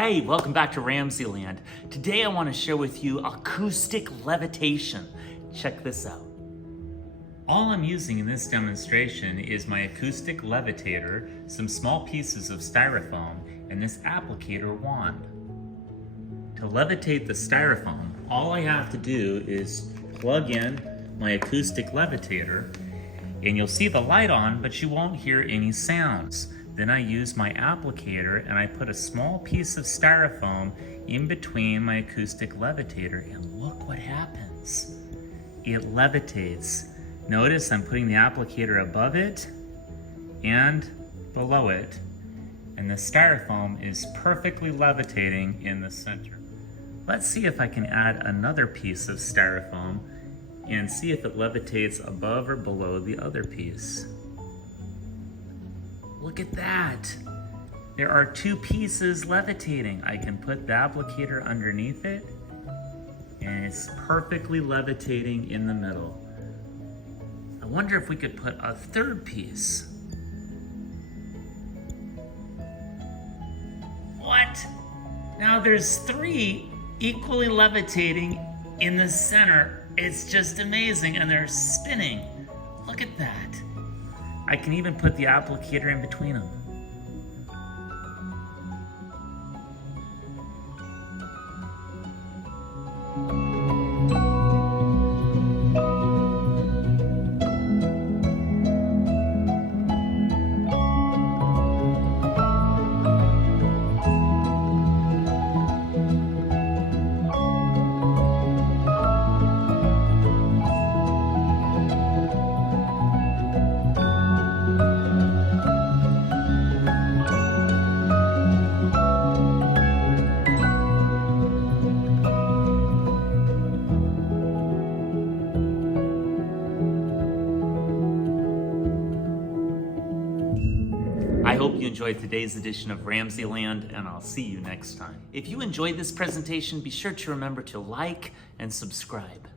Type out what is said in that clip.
Hey, welcome back to RamZland. Today I want to share with you acoustic levitation. Check this out. All I'm using in this demonstration is my acoustic levitator, some small pieces of styrofoam, and this applicator wand. To levitate the styrofoam, all I have to do is plug in my acoustic levitator, and you'll see the light on, but you won't hear any sounds. Then I use my applicator and I put a small piece of styrofoam in between my acoustic levitator, and look what happens. It levitates. Notice I'm putting the applicator above it and below it, and the styrofoam is perfectly levitating in the center. Let's see if I can add another piece of styrofoam and see if it levitates above or below the other piece. Look at that. There are two pieces levitating. I can put the applicator underneath it, and it's perfectly levitating in the middle. I wonder if we could put a third piece. What? Now there's three equally levitating in the center. It's just amazing, and they're spinning. Look at that. I can even put the applicator in between them. I hope you enjoyed today's edition of RamZland, and I'll see you next time. If you enjoyed this presentation, be sure to remember to like and subscribe.